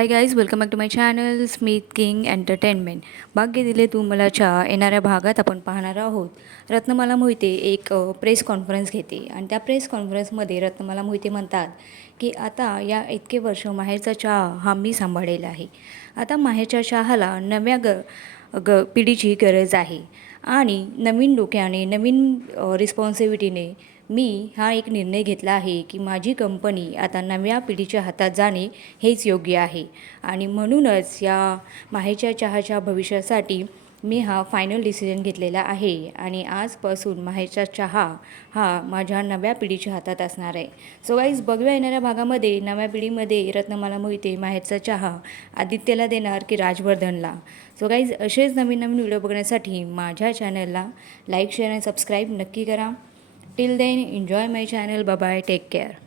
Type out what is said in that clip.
Hi guys welcome back to my channel Smith King entertainment भाग्य दिले तू येणाऱ्या भागात आपण पाहणार आहोत. रत्नमाला मोहिते एक प्रेस कॉन्फरन्स घेते. आणि त्या प्रेस कॉन्फरन्समध्ये रत्नमाला मोहिते म्हणतात की आता या इतके वर्ष माहेरचा चहा हा मी सांभाळलेला आहे. आता माहेरच्या चहाला नव्या ग ग पिढीची गरज आहे. आणि नवीन डोक्याने नवीन रिस्पॉन्सिबिलिटीने मी हा एक निर्णय घेतला आहे की माझी कंपनी आता नव्या पिढीच्या हातात जाणे हेच योग्य आहे. आणि म्हणूनच या माहेच्या चहाच्या भविष्यासाठी मी हा फायनल डिसिजन घेतलेला आहे आणि आजपासून माहेरचा चहा हा माझ्या नव्या पिढीच्या हातात असणार आहे. सो गाईज बघव्या येणाऱ्या भागामध्ये नव्या पिढीमध्ये रत्नमाला मोहिते माहेरचा चहा आदित्यला देणार की राजवर्धनला. सो गाईज असेच नवीन नवीन व्हिडिओ बघण्यासाठी माझ्या चॅनलला लाईक शेअर आणि सबस्क्राईब नक्की करा. Till then, enjoy my channel. Bye bye. Take care.